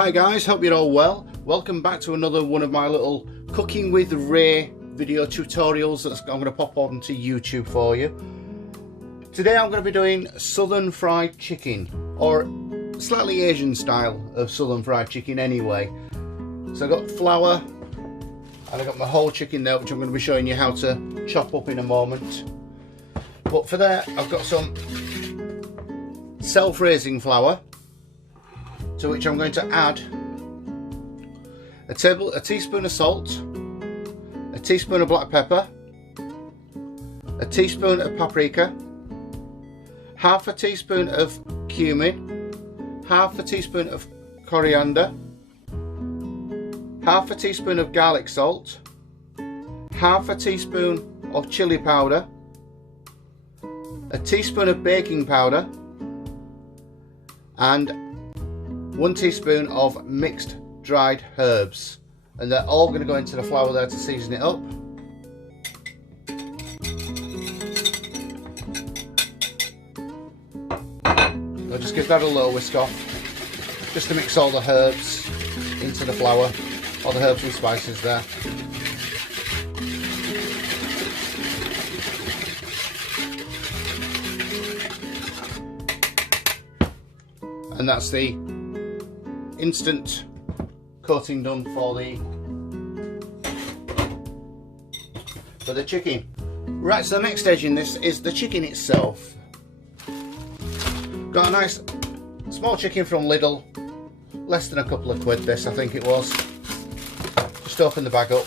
Hi guys, hope you're all well. Welcome back to another one of my little cooking with Ray video tutorials that I'm going to pop onto YouTube for you. Today I'm going to be doing southern fried chicken, or slightly Asian style of southern fried chicken anyway. So I've got flour and I've got my whole chicken there, which I'm going to be showing you how to chop up in a moment. But for that I've got some self-raising flour, to which I'm going to add a teaspoon of salt, a teaspoon of black pepper, a teaspoon of paprika, half a teaspoon of cumin, half a teaspoon of coriander, half a teaspoon of garlic salt, half a teaspoon of chili powder, a teaspoon of baking powder, and 1 teaspoon of mixed dried herbs, and they're all going to go into the flour there to season it up. I'll just give that a little whisk off, just to mix all the herbs into the flour, all the herbs and spices there. And that's the instant coating done for the chicken. Right, so the next stage in this is the chicken itself. Got a nice small chicken from Lidl, less than a couple of quid this, I think it was. Just open the bag up.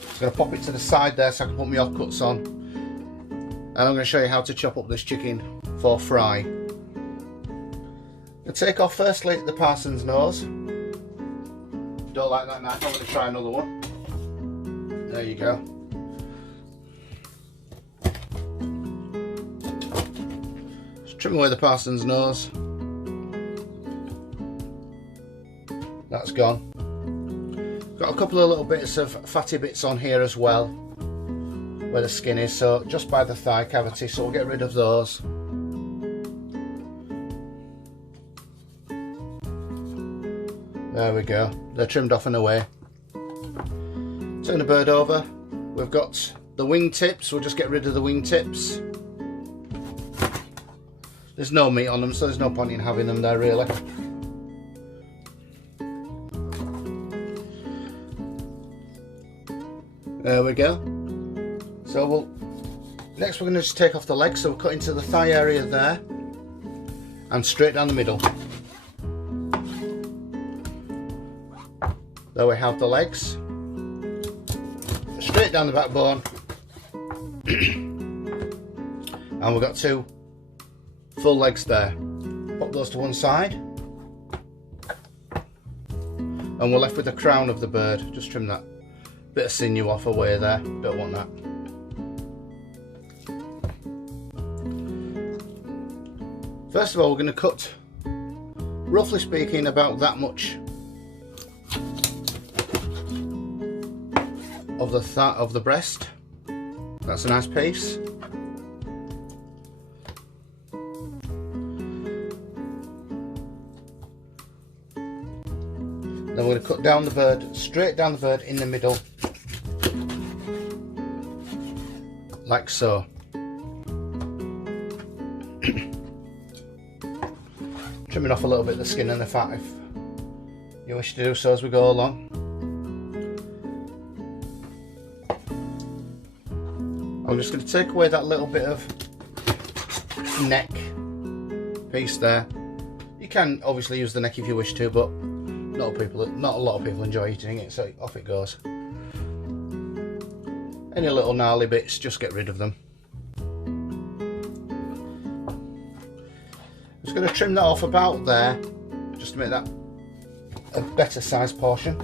Just going to pop it to the side there so I can put my offcuts on. And I'm going to show you how to chop up this chicken for fry. I'll take off firstly the parson's nose. Don't like that knife, I'm going to try another one. There you go. Just trim away the parson's nose. That's gone. Got a couple of little bits of fatty bits on here as well, where the skin is, so just by the thigh cavity, so we'll get rid of those. There we go, they're trimmed off and away. Turn the bird over. We've got the wing tips, we'll just get rid of the wing tips. There's no meat on them, so there's no point in having them there really. There we go. So next we're going to just take off the legs, so we'll cut into the thigh area there and straight down the middle. There we have the legs, straight down the backbone, and we've got 2 full legs there. Pop those to one side, and we're left with the crown of the bird. Just trim that bit of sinew off away there, don't want that. First of all, we're going to cut, roughly speaking, about that much of the breast. That's a nice piece. Then we're going to cut down the bird, straight down the bird in the middle, like so. Trimming off a little bit of the skin and the fat if you wish to do so as we go along. I'm just going to take away that little bit of neck piece there. You can obviously use the neck if you wish to, but not a lot of people enjoy eating it, so off it goes. Any little gnarly bits, just get rid of them. I'm just going to trim that off about there, just to make that a better sized portion.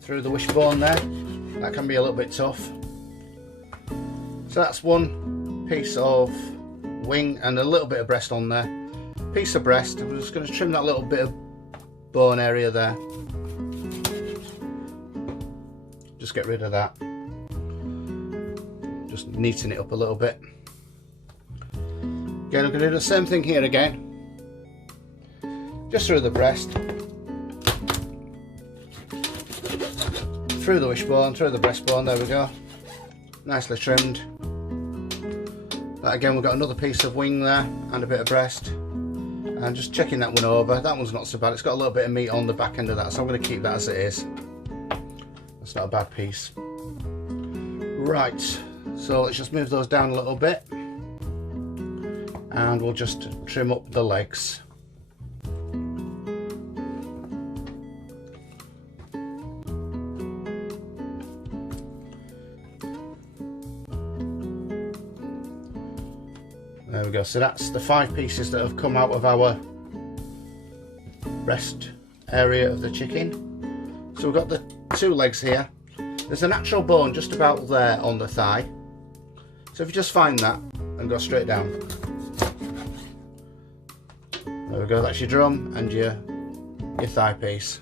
Through the wishbone there. That can be a little bit tough. So that's one piece of wing and a little bit of breast on there. Piece of breast. I'm just going to trim that little bit of bone area there. Just get rid of that. Just neaten it up a little bit. Again, I'm going to do the same thing here again. Just through the breast, through the wishbone, through the breastbone, there we go. Nicely trimmed. But again, we've got another piece of wing there and a bit of breast. And just checking that one over. That one's not so bad. It's got a little bit of meat on the back end of that, so I'm going to keep that as it is. That's not a bad piece. Right, so let's just move those down a little bit. And we'll just trim up the legs. There we go, so that's the 5 pieces that have come out of our breast area of the chicken. So we've got the 2 legs here. There's a natural bone just about there on the thigh. So if you just find that and go straight down. There we go, that's your drum and your thigh piece.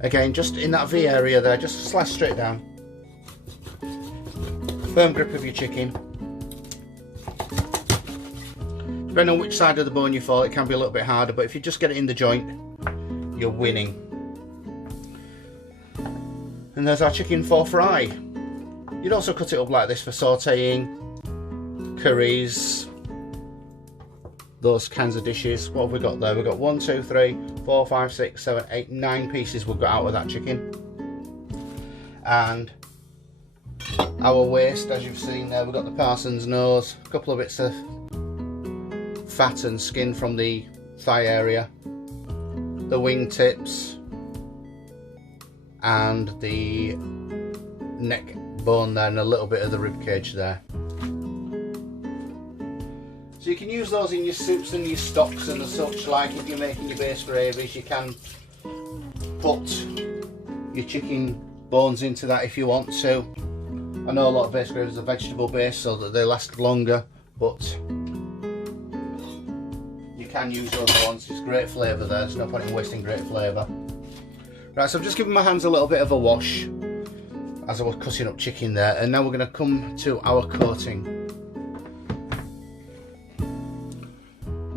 Again, just in that V area there, just slice straight down. Firm grip of your chicken. Depending on which side of the bone you fall, it can be a little bit harder, but if you just get it in the joint, you're winning. And there's our chicken for fry. You'd also cut it up like this for sauteing, curries, those kinds of dishes. What have we got there? We've got 1, 2, 3, 4, 5, 6, 7, 8, 9 pieces we've got out of that chicken. And our waist, as you've seen there, we've got the parson's nose, a couple of bits of fat and skin from the thigh area, the wing tips, and the neck bone there, and a little bit of the rib cage there. So you can use those in your soups and your stocks and such, like if you're making your base gravies, you can put your chicken bones into that if you want to. I know a lot of base gravies are vegetable based so that they last longer, but you can use those bones. It's great flavour there, there's no point in wasting great flavour. Right, so I've just given my hands a little bit of a wash as I was cutting up chicken there, and now we're going to come to our coating.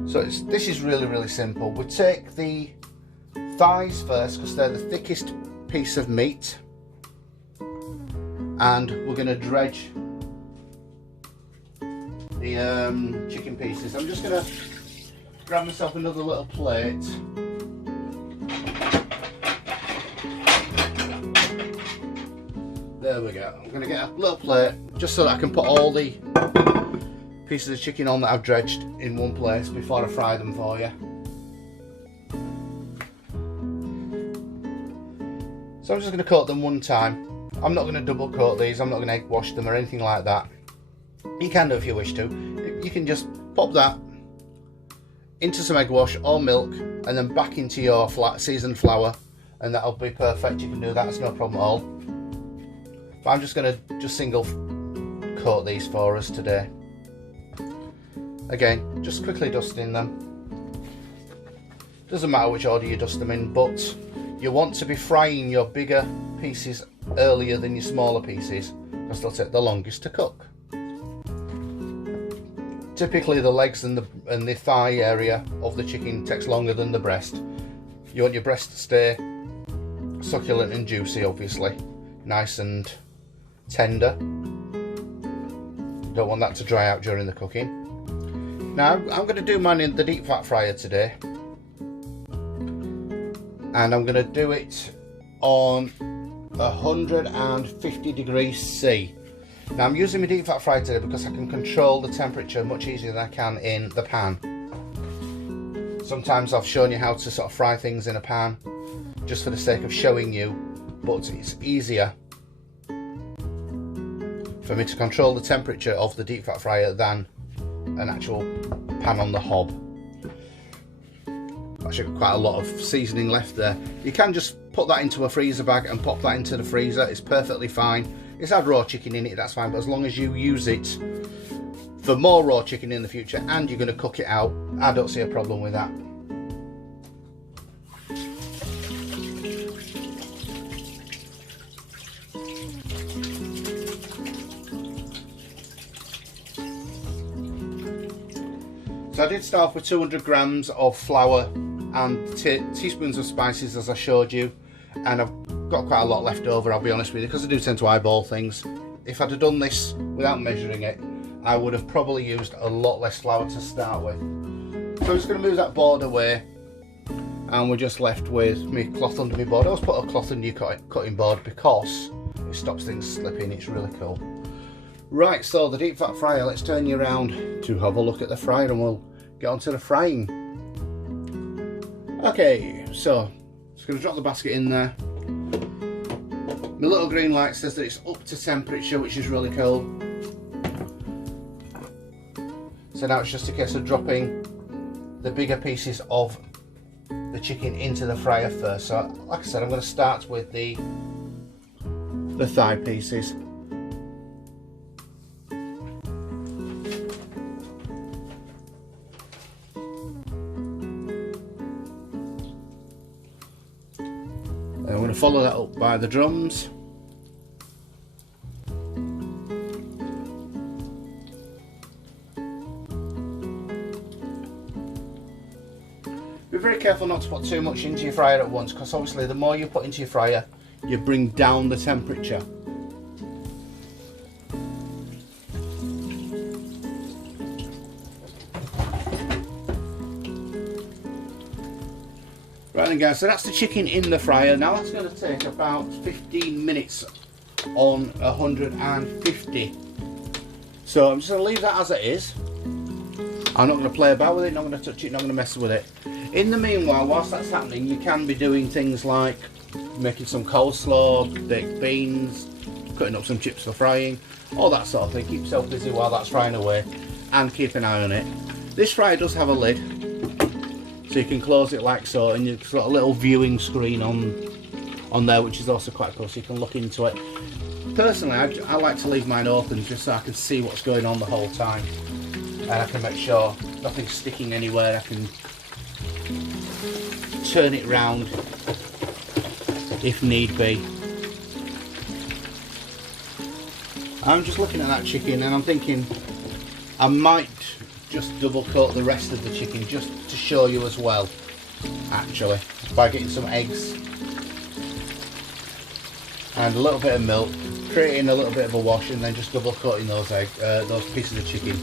So this is really simple. We take the thighs first because they're the thickest piece of meat, and we're going to dredge the chicken pieces. I'm just going to grab myself another little plate. There we go. I'm going to get a little plate just so that I can put all the pieces of chicken on that I've dredged in one place before I fry them for you. So I'm just going to coat them one time. I'm not going to double coat these, I'm not going to egg wash them or anything like that. You can do if you wish to. You can just pop that into some egg wash or milk and then back into your seasoned flour, and that'll be perfect. You can do that, it's no problem at all. But I'm just going to single coat these for us today. Again, just quickly dusting them. Doesn't matter which order you dust them in, but you want to be frying your bigger pieces earlier than your smaller pieces because they'll take the longest to cook. Typically the legs and the thigh area of the chicken takes longer than the breast. You want your breast to stay succulent and juicy, obviously, nice and tender. Don't want that to dry out during the cooking. Now I'm going to do mine in the deep fat fryer today, and I'm going to do it on 150 degrees C. Now I'm using my deep fat fryer today because I can control the temperature much easier than I can in the pan. Sometimes I've shown you how to sort of fry things in a pan just for the sake of showing you, but it's easier for me to control the temperature of the deep fat fryer than an actual pan on the hob. Actually got quite a lot of seasoning left there. You can just put that into a freezer bag and pop that into the freezer, it's perfectly fine. It's had raw chicken in it, that's fine, but as long as you use it for more raw chicken in the future and you're going to cook it out, I don't see a problem with that. So I did start off with 200 grams of flour and teaspoons of spices, as I showed you, and I've got quite a lot left over, I'll be honest with you, because I do tend to eyeball things. If I'd have done this without measuring it, I would have probably used a lot less flour to start with. So I'm just going to move that board away, and we're just left with my cloth under my board. I always put a cloth under your cutting board because it stops things slipping. It's really cool. Right, so the deep fat fryer, let's turn you around to have a look at the fryer and we'll get onto the frying. Okay, so just going to drop the basket in there. My little green light says that it's up to temperature, which is really cool. So now it's just a case of dropping the bigger pieces of the chicken into the fryer first. So like I said, I'm going to start with the thigh pieces. And I'm going to follow that up by the drums. Be very careful not to put too much into your fryer at once, because obviously the more you put into your fryer, you bring down the temperature. Right then guys, so that's the chicken in the fryer. Now that's going to take about 15 minutes on 150. So I'm just going to leave that as it is. I'm not going to play about with it, not going to touch it, not going to mess with it. In the meanwhile, whilst that's happening, you can be doing things like making some coleslaw, baked beans, cutting up some chips for frying, all that sort of thing. Keep yourself busy while that's frying away and keep an eye on it. This fryer does have a lid, so you can close it like so, and you've got a little viewing screen on there, which is also quite cool, so you can look into it. Personally, I like to leave mine open just so I can see what's going on the whole time, and I can make sure nothing's sticking anywhere. I can turn it round if need be. I'm just looking at that chicken and I'm thinking I might just double coat the rest of the chicken just to show you as well, actually, by getting some eggs and a little bit of milk, creating a little bit of a wash, and then just double coating those pieces of chicken.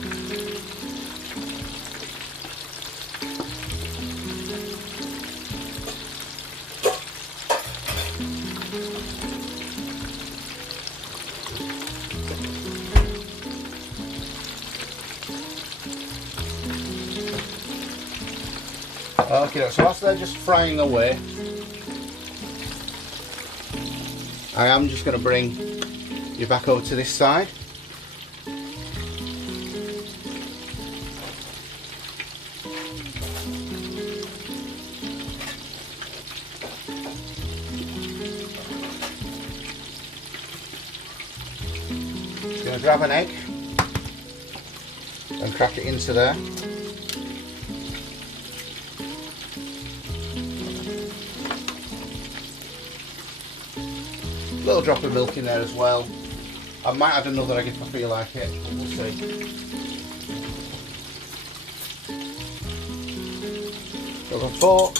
Okay, so whilst they're just frying away, I am just going to bring you back over to this side. Just going to grab an egg and crack it into there. Little drop of milk in there as well. I might add another egg if I feel like it, but we'll see. Got a fork.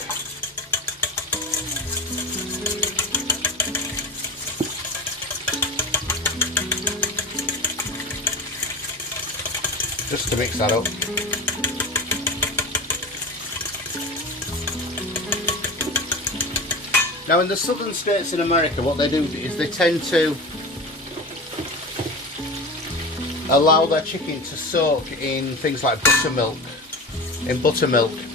Just to mix that up. Now in the southern states in America, what they do is they tend to allow their chicken to soak in things like buttermilk,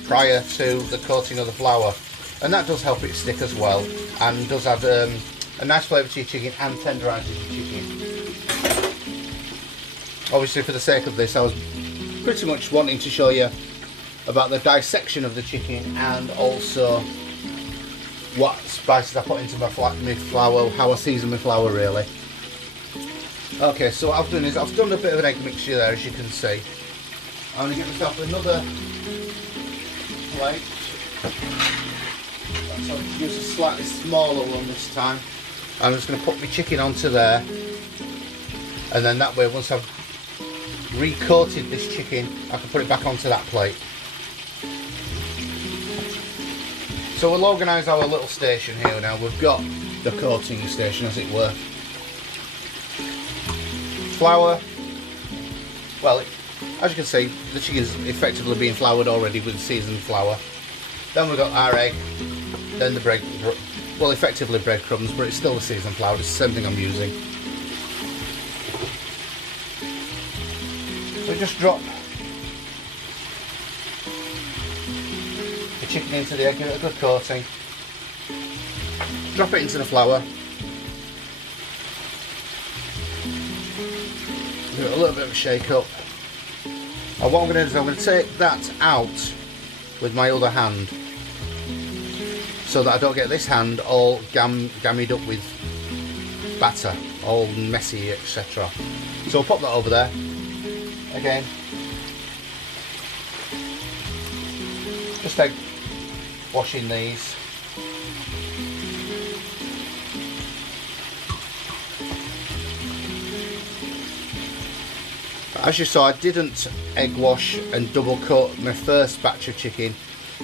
prior to the coating of the flour, and that does help it stick as well, and does add a nice flavour to your chicken and tenderises your chicken. Obviously, for the sake of this, I was pretty much wanting to show you about the dissection of the chicken and also what spices I put into my flour, how I season my flour really. Okay, so what I've done is I've done a bit of an egg mixture there, as you can see. I'm going to get myself another plate. So I'll use a slightly smaller one this time. I'm just going to put my chicken onto there, and then that way, once I've recoated this chicken, I can put it back onto that plate. So we'll organise our little station here now. We've got the coating station, as it were. Flour. Well, as you can see, the chicken's effectively being floured already with seasoned flour. Then we've got our egg, then the bread, well, effectively breadcrumbs, but it's still the seasoned flour, it's the same thing I'm using. So just drop the chicken into the egg, give it a good coating, drop it into the flour, give it a little bit of a shake up. And what I'm going to do is I'm going to take that out with my other hand so that I don't get this hand all gammied up with batter, all messy, etc. So I'll pop that over there. Again, just egg washing these. As you saw, I didn't egg wash and double coat my first batch of chicken.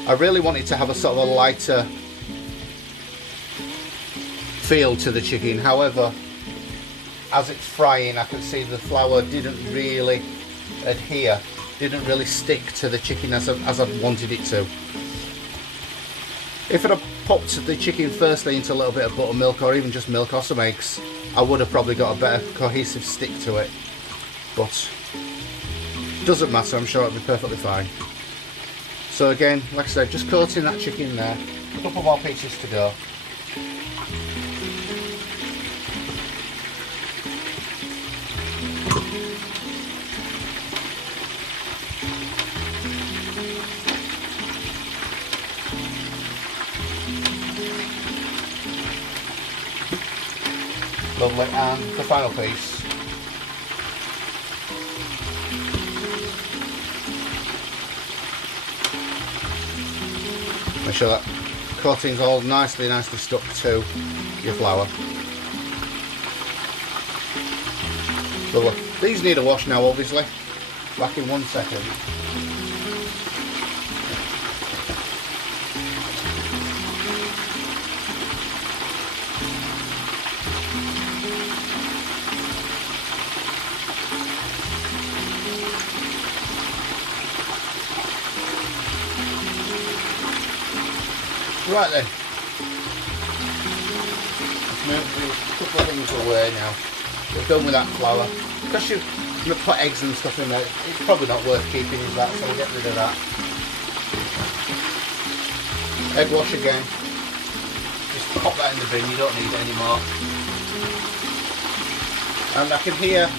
I really wanted to have a sort of a lighter feel to the chicken. However, as it's frying, I can see the flour didn't really adhere, didn't really stick to the chicken as I wanted it to. If I'd have popped the chicken firstly into a little bit of buttermilk or even just milk or some eggs, I would have probably got a better cohesive stick to it. But doesn't matter, I'm sure it'll be perfectly fine. So again, like I said, just coating that chicken there. A couple more pieces to go. Lovely, and the final piece. Make sure that coating's all nicely stuck to your flour. Lovely. These need a wash now, obviously. Back in 1 second. Right then, let's move a couple of things away now. We're done with that flour. Because you put eggs and stuff in there, it's probably not worth keeping is that, so we'll get rid of that. Egg wash again. Just pop that in the bin, you don't need it anymore. And I can hear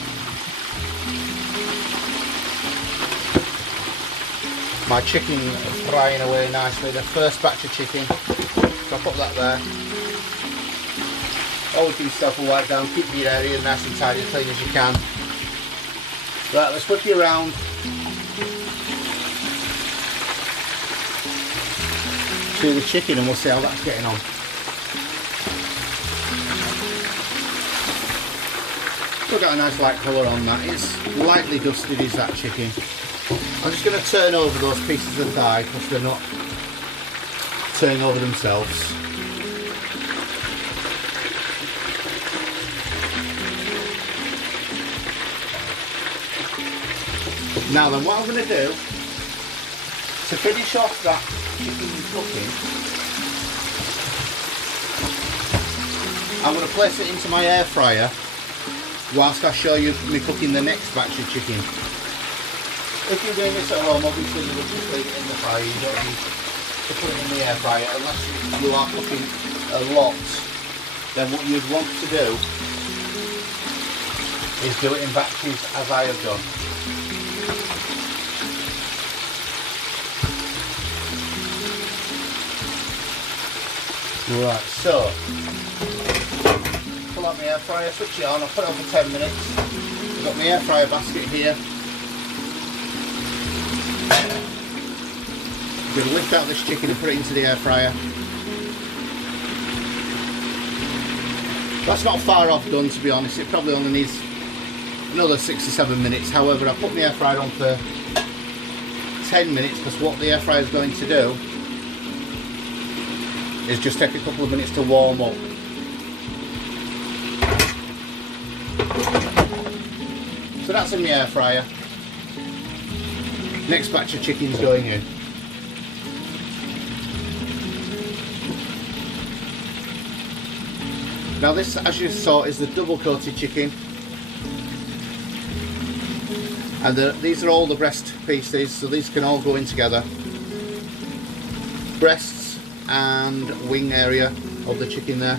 my chicken frying away nicely, the first batch of chicken. So I'll put that there. Always give yourself a wipe down, keep your area nice and tidy, as clean as you can. Right, let's flip you around. To the chicken and we'll see how that's getting on. Still got a nice light colour on that. It's lightly dusted is that chicken. I'm just going to turn over those pieces of thigh because they're not turning over themselves. Now then, what I'm going to do to finish off that chicken cooking, I'm going to place it into my air fryer whilst I show you me cooking the next batch of chicken. If you're doing this at home, obviously you will just leave it in the fryer, you don't need to put it in the air fryer unless you are cooking a lot. Then what you'd want to do is do it in batches as I have done. Right, so pull out my air fryer, switch it on, I'll put it on for 10 minutes. I've got my air fryer basket here. I'm going to lift out this chicken and put it into the air fryer. That's not far off done, to be honest. It probably only needs another 6 or 7 minutes. However, I put my air fryer on for 10 minutes because what the air fryer is going to do is just take a couple of minutes to warm up. So that's in the air fryer. Next batch of chicken's going in. Now this, as you saw, is the double coated chicken. And these are all the breast pieces, so these can all go in together. Breasts and wing area of the chicken there.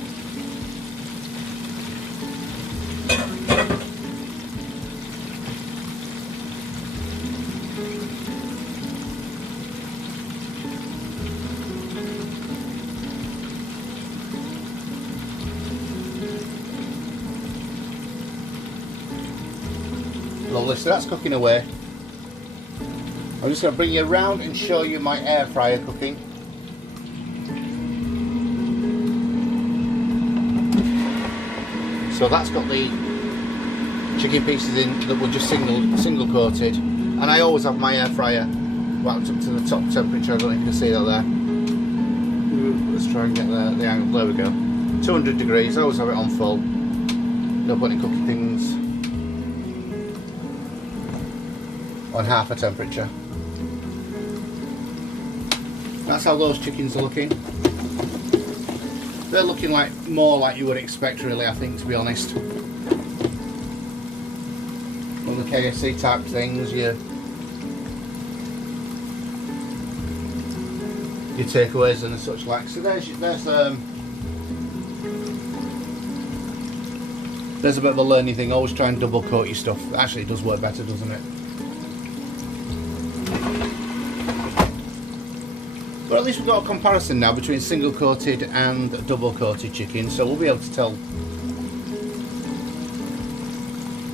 Lovely, so that's cooking away. I'm just going to bring you around and show you my air fryer cooking. So that's got the chicken pieces in that were just single coated, and I always have my air fryer whacked up to the top temperature. I don't know if you can see that there. Let's try and get the angle. There we go. 200 degrees. I always have it on full. No point in cooking things on half a temperature. That's how those chickens are looking. They're looking like more like you would expect, really, I think, to be honest. All the KFC type things, your takeaways and such like. So there's a bit of a learning thing. Always try and double coat your stuff. Actually, it does work better, doesn't it? But at least we've got a comparison now between single coated and double coated chicken, so we'll be able to tell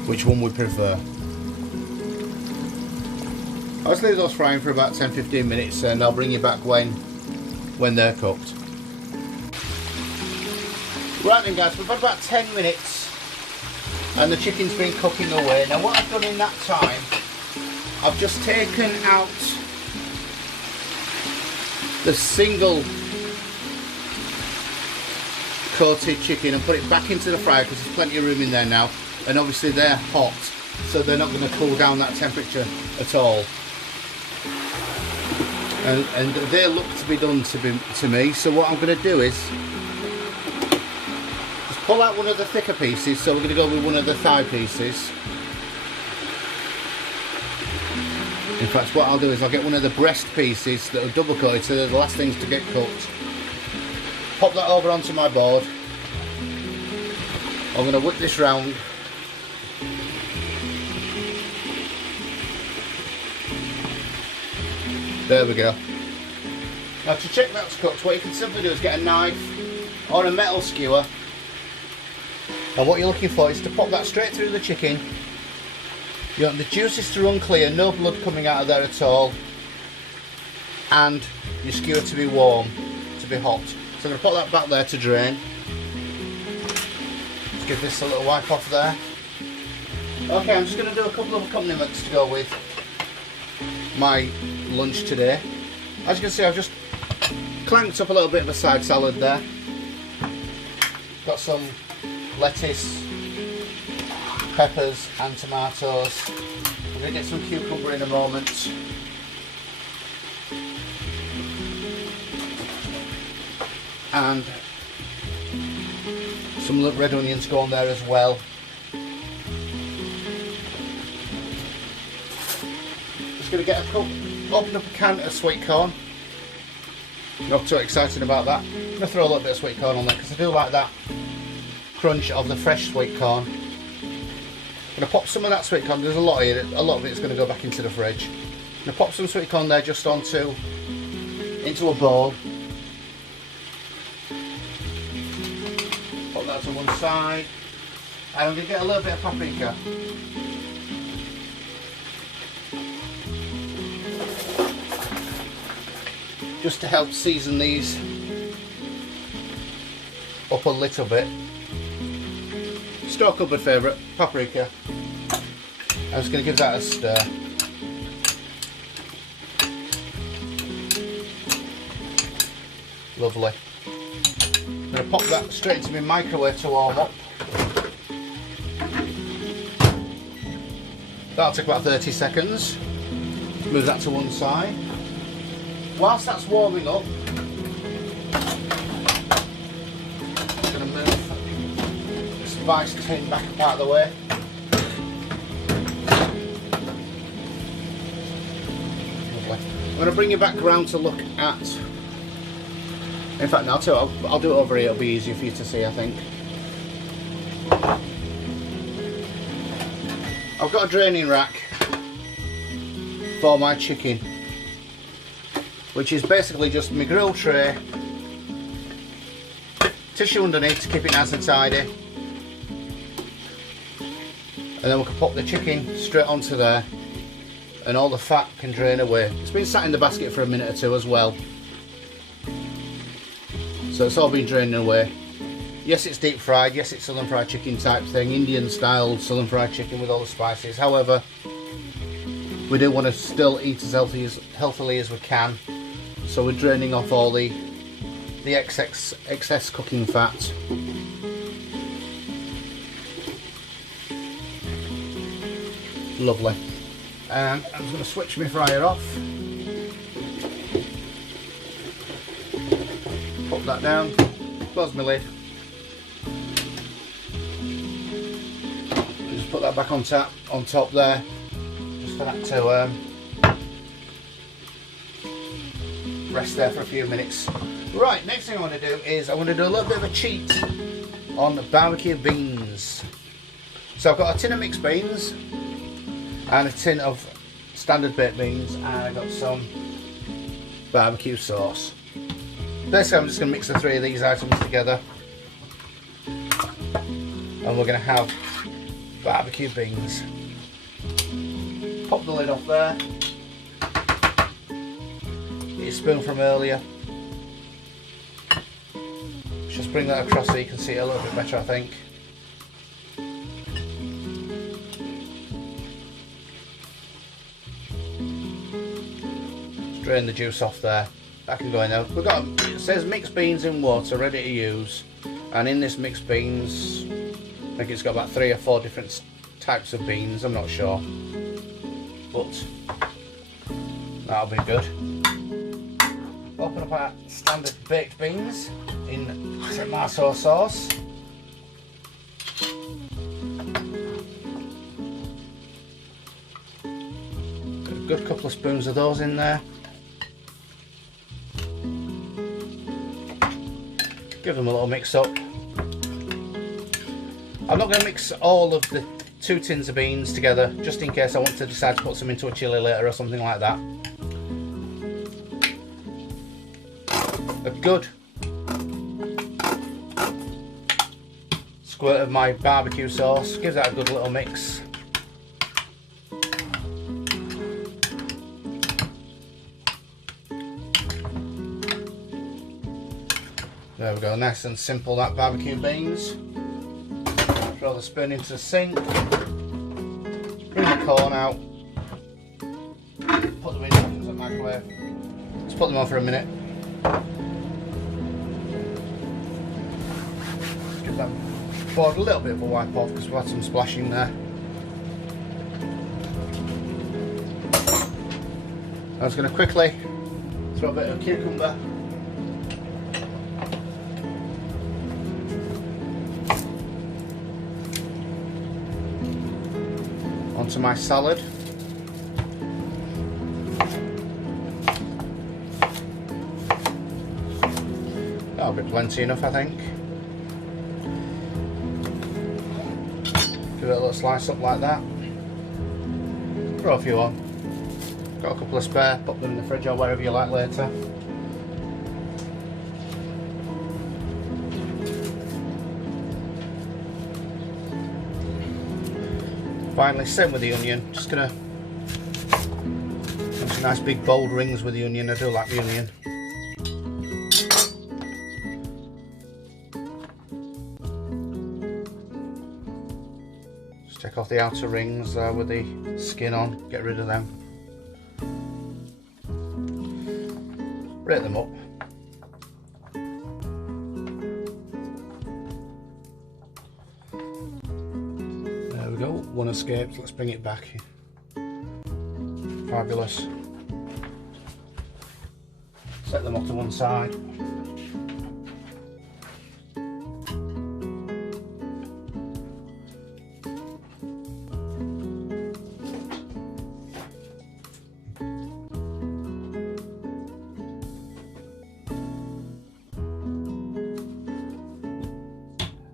which one we prefer. I'll just leave those frying for about 10-15 minutes and I'll bring you back when they're cooked. Right then guys, we've had about 10 minutes and the chicken's been cooking away. Now what I've done in that time, I've just taken out the single coated chicken and put it back into the fryer because there's plenty of room in there now, and obviously they're hot, so they're not going to cool down that temperature at all, and they look to be done to me. So what I'm going to do is just pull out one of the thicker pieces. So we're going to go with one of the thigh pieces. In fact, what I'll do is I'll get one of the breast pieces that are double coated, so they're the last things to get cooked. Pop that over onto my board. I'm going to whip this round. There we go. Now to check that's cooked, what you can simply do is get a knife or a metal skewer, and what you're looking for is to pop that straight through the chicken. You want the juices to run clear, no blood coming out of there at all, and your skewer to be warm, to be hot. So I'm going to put that back there to drain. Just give this a little wipe off there. Okay, I'm just going to do a couple of accompaniments to go with my lunch today. As you can see, I've just clanked up a little bit of a side salad there. Got some lettuce, peppers and tomatoes. I'm going to get some cucumber in a moment. And some red onions go on there as well. Just going to get a cup, open up a can of sweet corn. Not too excited about that. I'm going to throw a little bit of sweet corn on there because I do like that crunch of the fresh sweet corn. I'm going to pop some of that sweet corn. There's a lot of it. A lot of it's going to go back into the fridge. I'm going to pop some sweet corn there just into a bowl. Put that to one side. And I'm going to get a little bit of paprika. Just to help season these up a little bit. Store cupboard favourite, paprika. I'm just going to give that a stir. Lovely. I'm going to pop that straight into my microwave to warm up. That'll take about 30 seconds. Move that to one side. Whilst that's warming up, I'm going to move the spice tin back up out of the way. Lovely. I'm going to bring you back around to look at. In fact, no, I'll do it over here. It'll be easier for you to see, I think. I've got a draining rack for my chicken, which is basically just my grill tray, tissue underneath to keep it nice and tidy, and then we can pop the chicken straight onto there and all the fat can drain away. It's been sat in the basket for a minute or two as well, so it's all been draining away. Yes, it's deep fried, yes it's southern fried chicken type thing, Indian style southern fried chicken with all the spices. However, we do want to still eat as healthily as we can, so we're draining off all the excess cooking fat. Lovely. And I'm just going to switch my fryer off. Pop that down, close my lid. Just put that back on top there, just for that to rest there for a few minutes. Right, next thing I want to do is I want to do a little bit of a cheat on barbecue beans. So I've got a tin of mixed beans and a tin of standard baked beans, and I've got some barbecue sauce. Basically I'm just going to mix the three of these items together, and we're going to have barbecue beans. Pop the lid off there. Get your spoon from earlier. Just bring that across so you can see it a little bit better, I think. Just drain the juice off there. That can go in there. We've got, it says mixed beans in water, ready to use. And in this mixed beans, I think it's got about 3 or 4 different types of beans, I'm not sure. But that'll be good. Open up our standard baked beans in tomato sauce. Got a good couple of spoons of those in there. Give them a little mix up. I'm not going to mix all of the 2 tins of beans together, just in case I want to decide to put some into a chilli later or something like that. A good squirt of my barbecue sauce, gives that a good little mix. There we go, nice and simple, that barbecue beans. Throw the spoon into the sink, bring the corn out, put them in the microwave. Let's put them on for a minute. Give that board a little bit of a wipe off because we've had some splashing there. I was going to quickly throw a bit of cucumber onto my salad. That'll be plenty enough, I think. Give it a little slice up like that. Throw a few on. Got a couple of spare, put them in the fridge or wherever you like later. Finally, same with the onion. Just gonna have some nice big bold rings with the onion. I do like the onion. Just take off the outer rings with the skin on. Get rid of them. Rake them up. one escaped. Let's bring it back. Fabulous. Set them off to one side.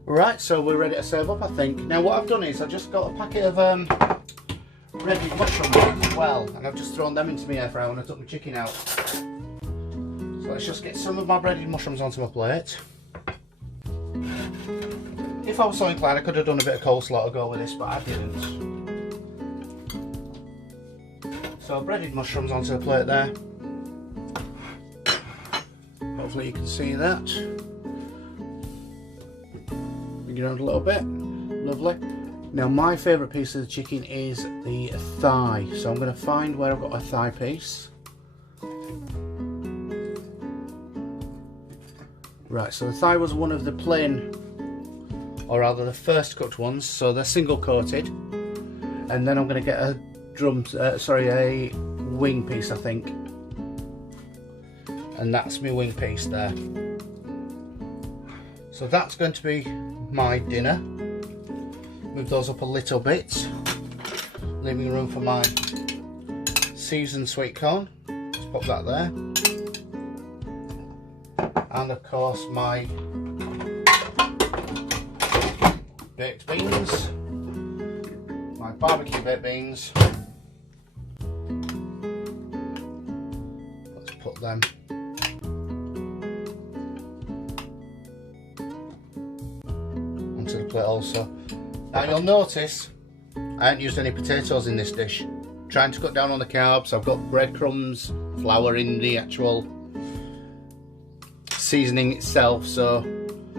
Right, so we're ready to serve up, I think. Now what I've done is I've just got a packet of breaded mushrooms as well, and I've just thrown them into my air fryer when I took my chicken out. So let's just get some of my breaded mushrooms onto my plate. If I was so inclined, I could have done a bit of coleslaw to go with this, but I didn't. So breaded mushrooms onto the plate there. Hopefully you can see that. Bring it around a little bit. Lovely. Now my favourite piece of the chicken is the thigh, so I'm going to find where I've got a thigh piece. Right, so the thigh was one of the plain, or rather the first cooked ones, so they're single coated, and then I'm going to get a a wing piece, I think, and that's my wing piece there. So that's going to be my dinner. Move those up a little bit, leaving room for my seasoned sweet corn. Just pop that there. And of course my baked beans, my barbecue baked beans. Let's put them onto the plate also. Now you'll notice I haven't used any potatoes in this dish. Trying to cut down on the carbs. I've got breadcrumbs, flour in the actual seasoning itself, so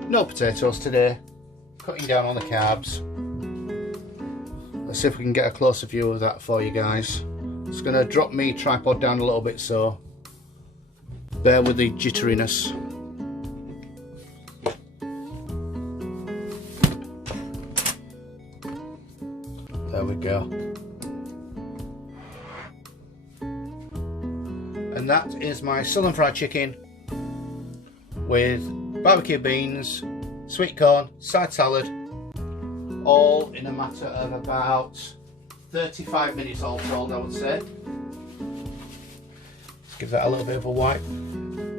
no potatoes today. Cutting down on the carbs. Let's see if we can get a closer view of that for you guys. Just going to drop me tripod down a little bit, so bear with the jitteriness. There we go. And that is my southern fried chicken with barbecue beans, sweet corn, side salad, all in a matter of about 35 minutes all told, I would say. Let's give that a little bit of a wipe.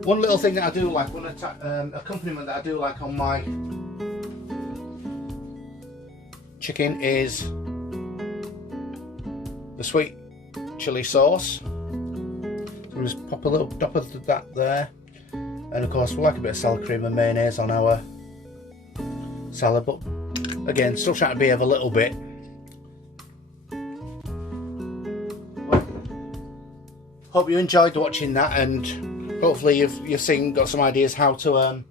One little thing that I do like, one accompaniment that I do like on my chicken is the sweet chili sauce. So we'll just pop a little dop of that there, and of course we like a bit of salad cream and mayonnaise on our salad, but again still trying to behave a little bit. Hope you enjoyed watching that, and hopefully you've got some ideas how to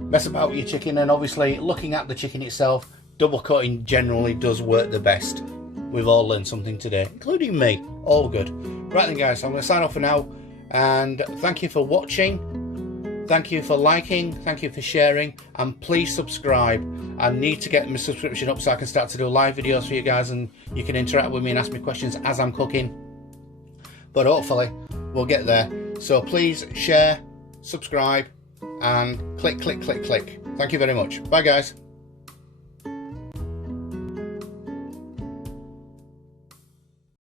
mess about with your chicken. And obviously looking at the chicken itself, double coating generally does work the best. We've all learned something today, including me. All good. Right then guys, so I'm going to sign off for now, and thank you for watching, thank you for liking, thank you for sharing, and please subscribe. I need to get my subscription up so I can start to do live videos for you guys, and you can interact with me and ask me questions as I'm cooking. But hopefully we'll get there. So please share, subscribe, and click. Thank you very much. Bye guys.